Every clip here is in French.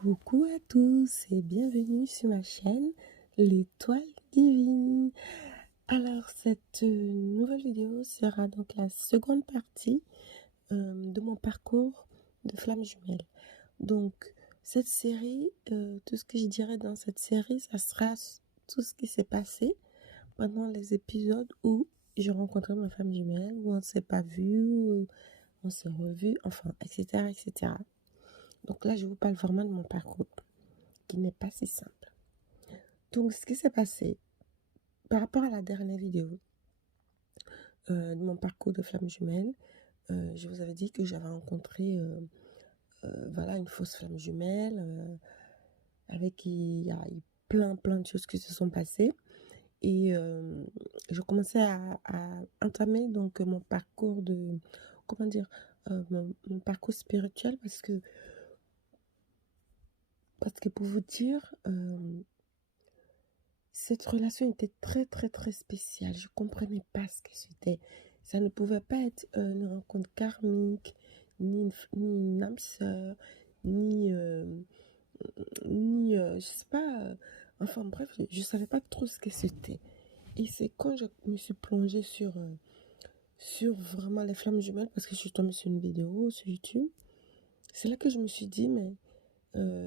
Coucou à tous et bienvenue sur ma chaîne L'étoile divine. Alors cette nouvelle vidéo sera donc la seconde partie de mon parcours de flamme jumelle. Donc cette série, tout ce que je dirais dans cette série, ça sera tout ce qui s'est passé pendant les épisodes où j'ai rencontré ma flamme jumelle, où on ne s'est pas vu, où on s'est revu, enfin, etc., etc. Donc là, je vous parle vraiment de mon parcours, qui n'est pas si simple. Donc, ce qui s'est passé par rapport à la dernière vidéo de mon parcours de flamme jumelle, je vous avais dit que j'avais rencontré voilà, une fausse flamme jumelle avec qui il y a eu plein de choses qui se sont passées. Et je commençais à entamer donc mon parcours de, comment dire, mon parcours spirituel parce que pour vous dire, cette relation était très spéciale. Je comprenais pas ce que c'était. Ça ne pouvait pas être une rencontre karmique, ni une âme sœur, ni, je sais pas. Enfin bref, je savais pas trop ce que c'était. Et c'est quand je me suis plongée sur vraiment les flammes jumelles, parce que je suis tombée sur une vidéo sur YouTube, c'est là que je me suis dit, mais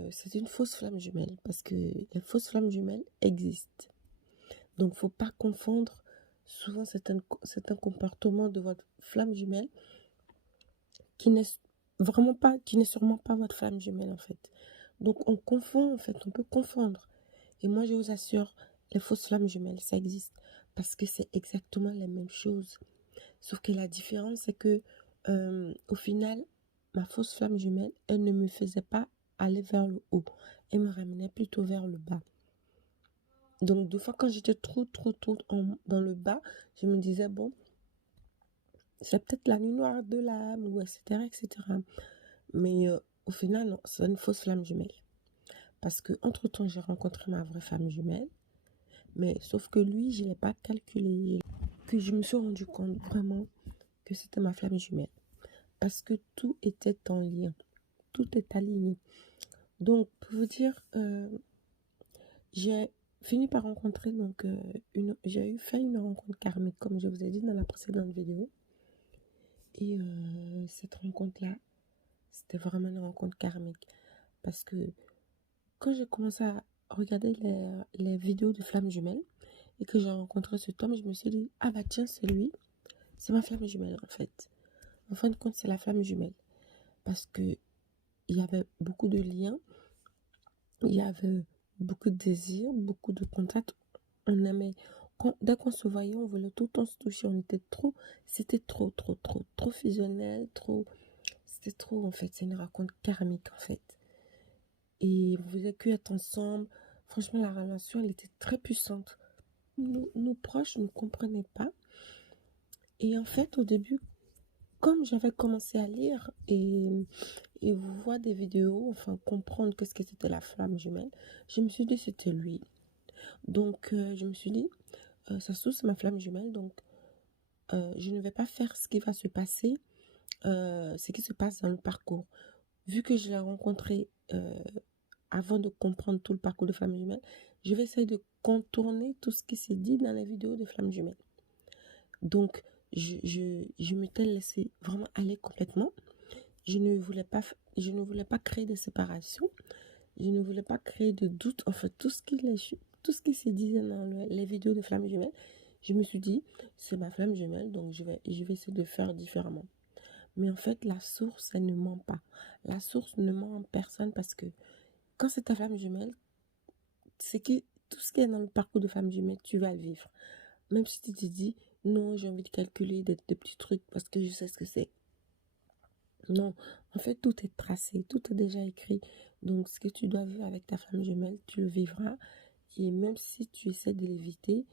c'est une fausse flamme jumelle, parce que les fausses flammes jumelles existent. Donc, faut pas confondre souvent certains comportements de votre flamme jumelle qui n'est vraiment pas, qui n'est sûrement pas votre flamme jumelle en fait. Donc, on confond en fait, on peut confondre. Et moi, je vous assure, les fausses flammes jumelles, ça existe parce que c'est exactement la même chose. Sauf que la différence, c'est que au final, ma fausse flamme jumelle, elle ne me faisait pas aller vers le haut. Elle me ramenait plutôt vers le bas. Donc, deux fois, quand j'étais trop dans le bas, je me disais, bon, c'est peut-être la nuit noire de l'âme, ou etc., etc. Mais au final, non, c'est une fausse flamme jumelle. Parce que entre-temps, j'ai rencontré ma vraie femme jumelle. Mais sauf que lui, je ne l'ai pas calculé. Que je me suis rendu compte vraiment que c'était ma flamme jumelle. Parce que tout était en lien. Tout est aligné. Donc, pour vous dire, j'ai fini par rencontrer, donc, j'ai fait une rencontre karmique, comme je vous ai dit dans la précédente vidéo. Et cette rencontre-là, c'était vraiment une rencontre karmique. Parce que quand j'ai commencé à regarder les vidéos de flammes jumelles et que j'ai rencontré cet homme, je me suis dit, ah bah tiens, c'est lui, c'est ma flamme jumelle en fait. En fin de compte, c'est la flamme jumelle. Parce que il y avait beaucoup de liens, il y avait beaucoup de désirs, beaucoup de contacts. On aimait, dès qu'on se voyait, on voulait tout le temps se toucher. On était c'était trop fusionnel, c'était trop en fait. C'est une rencontre karmique en fait. Et on faisait que être ensemble. Franchement, la relation, elle était très puissante. Nos proches ne comprenaient pas. Et en fait, au début, comme j'avais commencé à lire et voir des vidéos, enfin comprendre qu'est-ce que c'était la flamme jumelle, je me suis dit c'était lui. Donc, je me suis dit, ça se trouve, c'est ma flamme jumelle. Donc, je ne vais pas faire ce qui va se passer, ce qui se passe dans le parcours. Vu que je l'ai rencontré avant de comprendre tout le parcours de flamme jumelle, je vais essayer de contourner tout ce qui s'est dit dans les vidéos de flamme jumelle. Donc, je m'étais laissée vraiment aller complètement. Je ne voulais pas créer de séparation. Je ne voulais pas créer de doute. En fait, tout ce qui se disait dans les vidéos de flamme jumelle, je me suis dit, c'est ma flamme jumelle, donc je vais essayer de faire différemment. Mais en fait, la source, elle ne ment pas. La source ne ment en personne parce que quand c'est ta flamme jumelle, tout ce qui est dans le parcours de femme jumelle, tu vas le vivre. Même si tu te dis, non, j'ai envie de calculer des petits trucs parce que je sais ce que c'est. Non, en fait, tout est tracé, tout est déjà écrit. Donc, ce que tu dois vivre avec ta flamme jumelle, tu le vivras. Et même si tu essaies de l'éviter,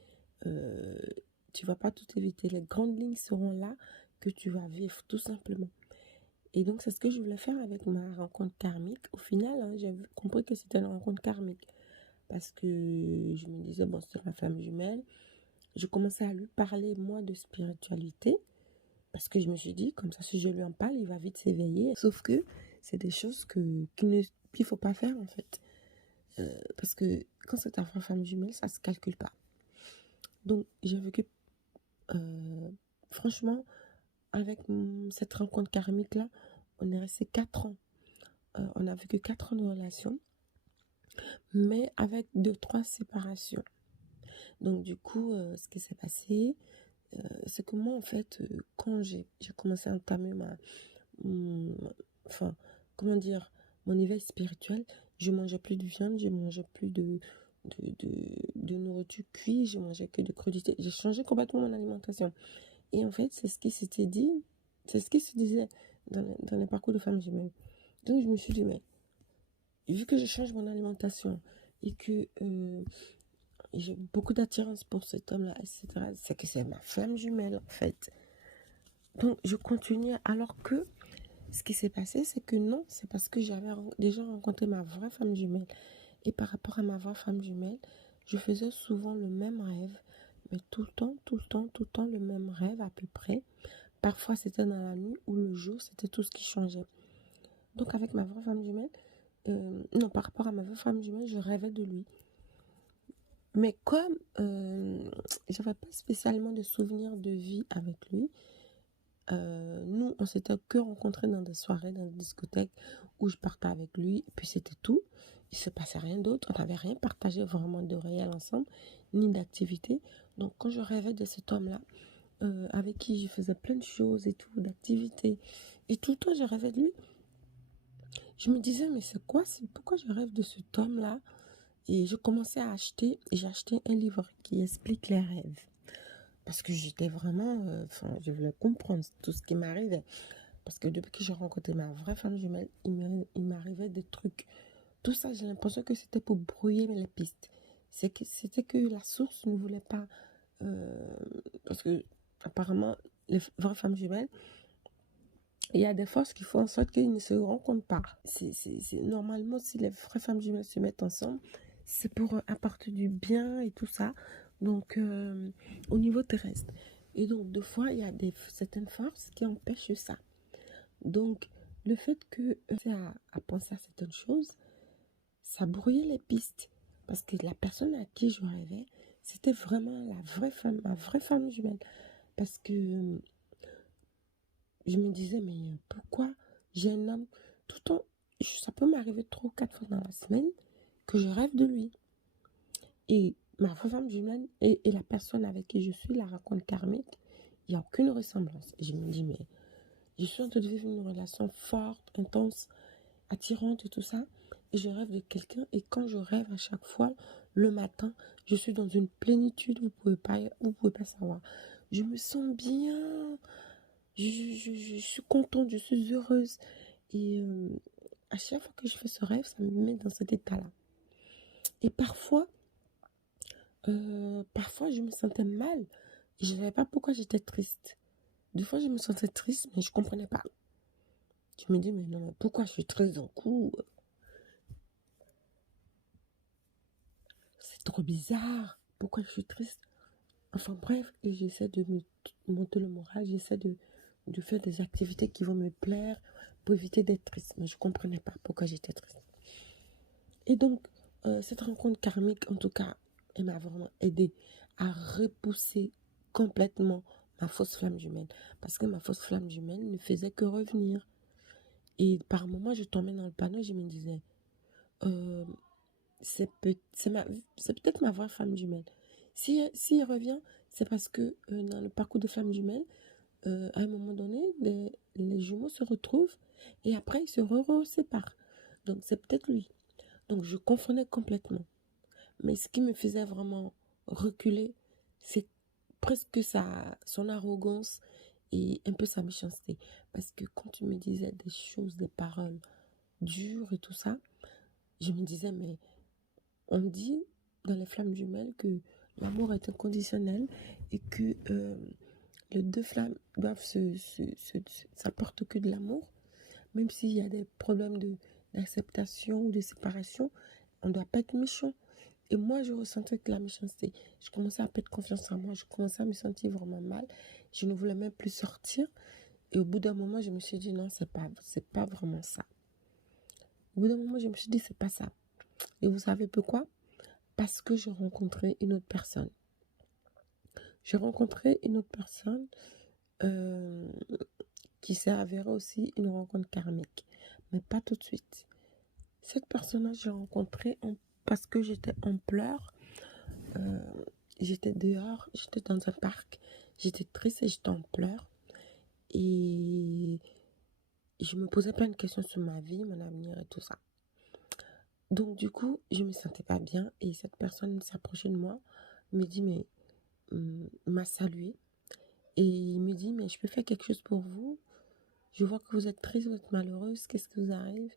euh, tu vas pas tout éviter. Les grandes lignes seront là que tu vas vivre, tout simplement. Et donc, c'est ce que je voulais faire avec ma rencontre karmique. Au final, hein, j'ai compris que c'était une rencontre karmique. Parce que je me disais, bon, c'est ma flamme jumelle. Je commençais à lui parler, moi, de spiritualité. Parce que je me suis dit, comme ça, si je lui en parle, il va vite s'éveiller. Sauf que c'est des choses qu'il ne faut pas faire, en fait. Parce que quand c'est ta vraie femme jumelle, ça ne se calcule pas. Donc, j'ai vécu, franchement, avec cette rencontre karmique-là, on est resté 4 ans. On a vécu 4 ans de relation, mais avec 2-3 séparations. Donc, du coup, ce qui s'est passé, c'est que moi, en fait, quand j'ai commencé à entamer enfin, comment dire, mon éveil spirituel, je mangeais plus de viande, je mangeais plus de nourriture cuite, je mangeais que de crudités. J'ai changé complètement mon alimentation. Et en fait, c'est ce qui s'était dit, c'est ce qui se disait dans les parcours de femmes jumelles. Donc, je me suis dit, mais vu que je change mon alimentation et que j'ai beaucoup d'attirance pour cet homme-là, etc., c'est que c'est ma femme jumelle, en fait. Donc, je continuais alors que ce qui s'est passé, c'est que non, c'est parce que j'avais déjà rencontré ma vraie femme jumelle. Et par rapport à ma vraie femme jumelle, je faisais souvent le même rêve, mais tout le temps, tout le temps, tout le temps le même rêve à peu près. Parfois, c'était dans la nuit ou le jour, c'était tout ce qui changeait. Donc, avec ma vraie femme jumelle, non, par rapport à ma vraie femme jumelle, je rêvais de lui. Mais comme j'avais pas spécialement de souvenirs de vie avec lui, nous, on s'était que rencontrés dans des soirées, dans des discothèques où je partais avec lui, et puis c'était tout. Il se passait rien d'autre, on n'avait rien partagé vraiment de réel ensemble, ni d'activité. Donc quand je rêvais de cet homme-là, avec qui je faisais plein de choses et tout, d'activités, et tout le temps je rêvais de lui, je me disais, mais c'est quoi, pourquoi je rêve de cet homme-là? Et je commençais à acheter, et j'ai acheté un livre qui explique les rêves. Parce que j'étais vraiment, je voulais comprendre tout ce qui m'arrivait. Parce que depuis que j'ai rencontré ma vraie femme jumelle, il m'arrivait des trucs. Tout ça, j'ai l'impression que c'était pour brouiller les pistes. C'était que la source ne voulait pas. Parce que, apparemment, les vraies femmes jumelles, il y a des forces qui font en sorte qu'ils ne se rencontrent pas. Normalement, si les vraies femmes jumelles se mettent ensemble, c'est pour apporter du bien et tout ça. Donc, au niveau terrestre. Et donc, deux fois, il y a certaines forces qui empêchent ça. Donc, le fait que à penser à certaines choses, ça brouillait les pistes. Parce que la personne à qui je rêvais, c'était vraiment la vraie femme, ma vraie femme jumelle. Parce que je me disais, mais pourquoi j'ai un homme tout le temps, ça peut m'arriver 3 ou 4 fois dans la semaine que je rêve de lui. Et ma vraie femme jumelle et la personne avec qui je suis, la rencontre karmique, il n'y a aucune ressemblance. Et je me dis, mais je suis en train de vivre une relation forte, intense, attirante et tout ça. Et je rêve de quelqu'un. Et quand je rêve à chaque fois, le matin, je suis dans une plénitude, vous pouvez pas savoir. Je me sens bien. Je suis contente, je suis heureuse. Et à chaque fois que je fais ce rêve, ça me met dans cet état-là. Et parfois, je me sentais mal. Et je ne savais pas pourquoi j'étais triste. Des fois, je me sentais triste, mais je ne comprenais pas. Je me dis, mais non, mais pourquoi je suis triste d'un coup? C'est trop bizarre. Pourquoi je suis triste? Enfin bref, et j'essaie de me monter le moral. J'essaie de faire des activités qui vont me plaire pour éviter d'être triste. Mais je ne comprenais pas pourquoi j'étais triste. Et donc, cette rencontre karmique, en tout cas, elle m'a vraiment aidé à repousser complètement ma fausse flamme jumelle. Parce que ma fausse flamme jumelle ne faisait que revenir. Et par moments, je tombais dans le panneau et je me disais, euh, c'est peut-être ma vraie femme jumelle. Si il revient, c'est parce que dans le parcours de flamme jumelle, à un moment donné, les jumeaux se retrouvent et après, ils se séparent. Donc, c'est peut-être lui. Donc, je confondais complètement. Mais ce qui me faisait vraiment reculer, c'est presque son arrogance et un peu sa méchanceté. Parce que quand tu me disais des choses, des paroles dures et tout ça, je me disais, mais on dit dans les flammes jumelles que l'amour est inconditionnel et que les deux flammes doivent s'apporter que de l'amour. Même s'il y a des problèmes d'acceptation ou de séparation, on ne doit pas être méchant. Et moi, je ressentais que la méchanceté. Je commençais à perdre confiance en moi. Je commençais à me sentir vraiment mal. Je ne voulais même plus sortir. Et au bout d'un moment, je me suis dit non, c'est pas vraiment ça. Au bout d'un moment, je me suis dit, c'est pas ça. Et vous savez pourquoi? Parce que j'ai rencontré une autre personne. J'ai rencontré une autre personne euh, qui s'est avérée aussi une rencontre karmique. Mais pas tout de suite. Cette personne-là, j'ai rencontré parce que j'étais en pleurs. Euh, J'étais dehors, j'étais dans un parc. J'étais triste et j'étais en pleurs. Et je me posais plein de questions sur ma vie, mon avenir et tout ça. Donc du coup, je me sentais pas bien et cette personne s'est approchée de moi, me dit mais m'a salué et il me dit mais je peux faire quelque chose pour vous? Je vois que vous êtes triste, vous êtes malheureuse, qu'est-ce qui vous arrive?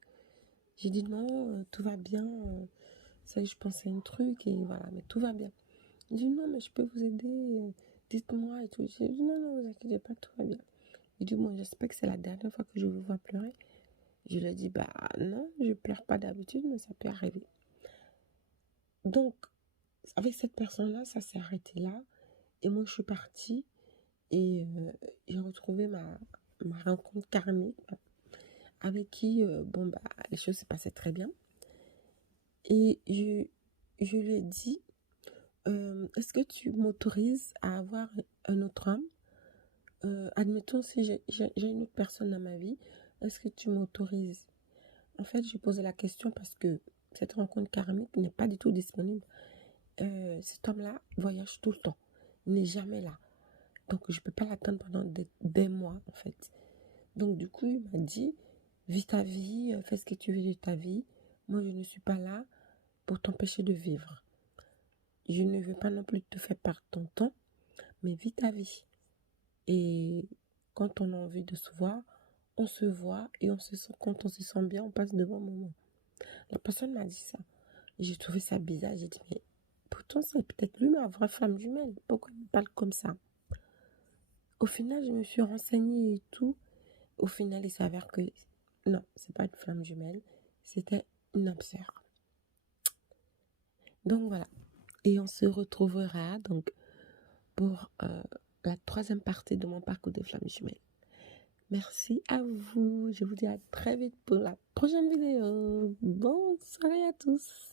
J'ai dit non, tout va bien. C'est vrai que je pensais à un truc et voilà, mais tout va bien. Il dit non mais je peux vous aider, dites-moi et tout. J'ai dit non non, vous inquiétez pas, tout va bien. Il dit bon j'espère que c'est la dernière fois que je vous vois pleurer. Je lui ai dit bah non, je pleure pas d'habitude mais ça peut arriver. Donc avec cette personne-là, ça s'est arrêté là. Et moi, je suis partie et j'ai retrouvé ma rencontre karmique avec qui, bon, bah, les choses se passaient très bien. Et je lui ai dit, est-ce que tu m'autorises à avoir un autre homme? Admettons, si j'ai une autre personne dans ma vie, est-ce que tu m'autorises? En fait, j'ai posé la question parce que cette rencontre karmique n'est pas du tout disponible. Cet homme-là voyage tout le temps. Il n'est jamais là. Donc, je ne peux pas l'attendre pendant des mois, en fait. Donc, du coup, il m'a dit, vis ta vie, fais ce que tu veux de ta vie. Moi, je ne suis pas là pour t'empêcher de vivre. Je ne veux pas non plus te faire perdre ton temps, mais vis ta vie. Et quand on a envie de se voir, on se voit et on se sent, quand on se sent bien, on passe de bons moments. La personne m'a dit ça. J'ai trouvé ça bizarre. J'ai dit, mais pourtant, c'est peut-être lui ma vraie femme jumelle. Pourquoi il me parle comme ça? Au final, je me suis renseignée et tout. Au final, il s'avère que non, c'est pas une flamme jumelle, c'était une âme sœur. Donc voilà. Et on se retrouvera donc pour la troisième partie de mon parcours de flamme jumelle. Merci à vous. Je vous dis à très vite pour la prochaine vidéo. Bonne soirée à tous.